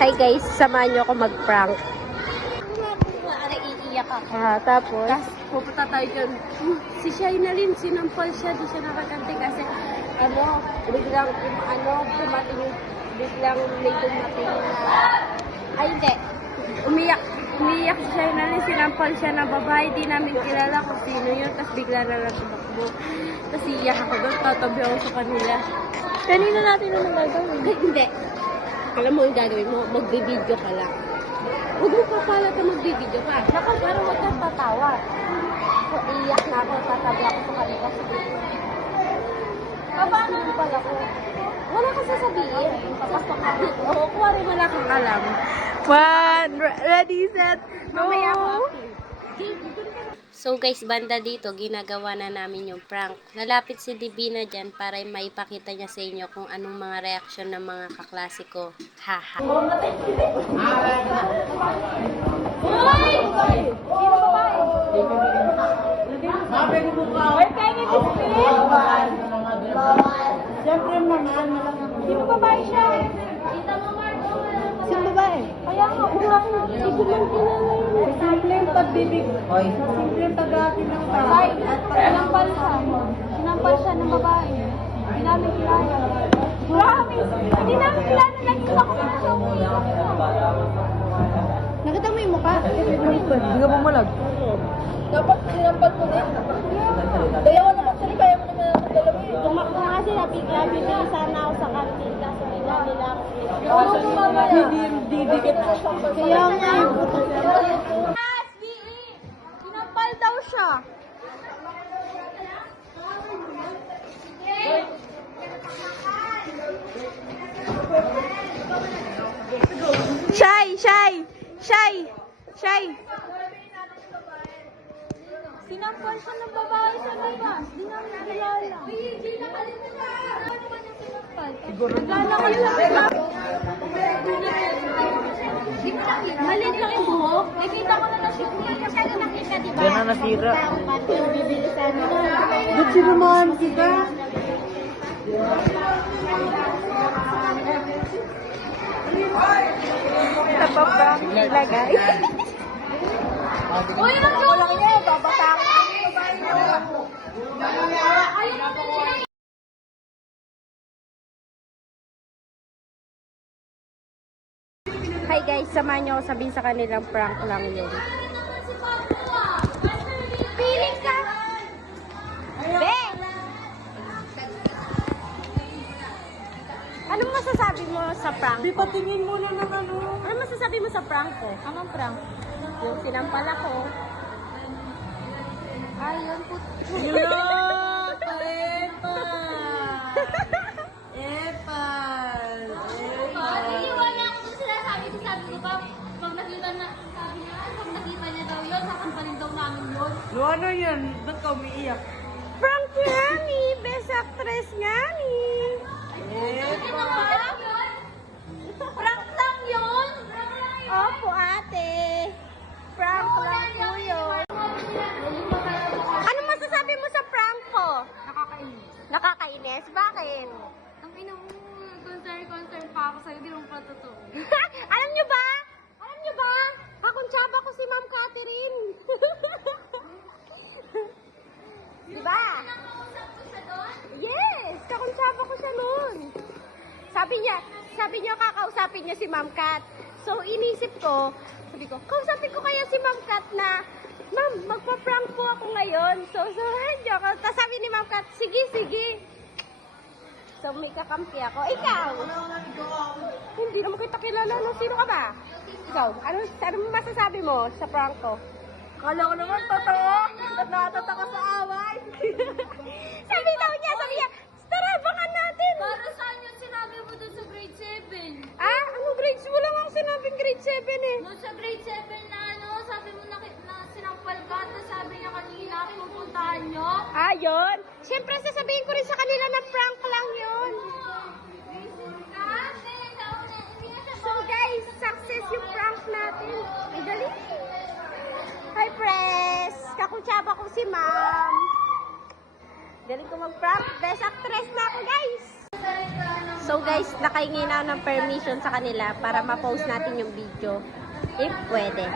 Hi guys, samahan niyo ako mag-prank. Iiyak ako. Tapos? Tapos pupunta tayo dyan. Si Shainalyn, sinampal siya. Di siya nakakante kasi biglang may dumating na... Ay, hindi. Umiyak si Shainalyn, sinampal siya ng babae. Di namin kilala kung sino yun. Tapos bigla na lang tumakbo. Tapos iiyak ako doon. Tatabi ako sa kanila. Kanina natin naman gagawin. Ay, hindi. Alam mo yung gagawin mo, magbibideo ka lang. Huwag mo papalat na magbibideo ka. Naku, parang huwag kang tatawa. So, iyak na ako, tatabi ako sa kanila. Paano mo pala ko? Wala kang sasabihin. Papasok ka dito. Oo, kuwari wala kang alam. One, ready, set, go! Mamaya ako. So guys, banda dito, ginagawa na namin yung prank. Nalapit si Divina dyan para maipakita niya sa inyo kung anong mga reaksyon ng mga kaklase ko. Haha. Siyempre naman, sino babae siya? Sino babae? Kaya nga, hindi ko man kilala yun. Simpleng pagbibig. Sa simpleng pag-atin ng tao. Ay, sinampal siya ng babae. Hindi namin kilala. Promise! Hindi namin kilala. Naging ako na siya. Nakita mo yung mukha? Hindi ka pumalag. Dapat sinampal ko din. Kaya ko naman sila, kaya mo naman ang dalawa eh. Tumakbo nga sila, bigla sana ako sa kantin. Kaso bigla nila ako. Oo, tumamaya. Didikit. Kaya nga. Sinampal daw siya. Shy! Shy! Shy! Shy! Sinampal siya ng babae sa labas. Di namin kilala. Naglalakad siya. Maliit lang yung buhok. Nakita ko na na siya. Kasi nakita, di ba? Yan na nasira. Bibili sa amin. Ba't sinumahan kita? Napaprank sila guys. Uy, nagkaw lang niya. Babatang. Hi guys, samahan niyo ako sabihin sa kanilang prank lang yun. Piling ka. Be! Anong masasabi mo sa prank Di ko? patingin mo na ng ano. Anong masasabi mo sa prank ko? Anong prank? Yung sinampal ako. Ayun po. Iiwala ako dun sila. Sabi ko ba, pag nakita niya daw yun, sasampalin daw namin yun. Ano yan? Ba't ka umiiyak? Prank nga ni! Best actress nga ni! Prank lang yun! Opo ate! Prank lang po yun. Anong masasabi mo sa prank ko? Nakakainis. Nakakainis? Bakit? Ang ina mo, concern pa ako sa'yo, di mo pa totoo. Alam nyo ba? Alam nyo ba? Kakuntsaba ko si Ma'am Catherine. Diba? Yes! Kakuntsaba ko siya noon. Sabi niya kakausapin niya si Ma'am Cat. So, inisip ko, kausapin ko kaya si Ma'am Cat na, Ma'am, magpa-prank po ako ngayon. So, joke. Tapos sabi ni Ma'am Cat, sige. So, may kakampi ako. Ikaw? Hindi naman kita kilala. No? Sino ka ba? Ikaw, ano masasabi mo sa prank ko? Kala ko naman, totoo. Natataka sa away. sabi niya, tara, abangan natin. Para saan yung sinabi mo dun sa grade 7? Ah, anong grade? Wala nga ako sinabing grade 7 eh. No, sa grade 7 na sabi mo na sinampal ka, tapos sabi niya kanina, pupuntahan niyo. Ah, yun. Siyempre, sasabihin ko rin sa kanila na prank lang yun. So guys, success yung prank natin. Ang galing. Hi, press. Kakuntsaba ko si Ma'am. Galing ko mag-prank. Best actress na ako, guys. So guys, nakahingi na ako ng permission sa kanila para ma-post natin yung video. If pwede.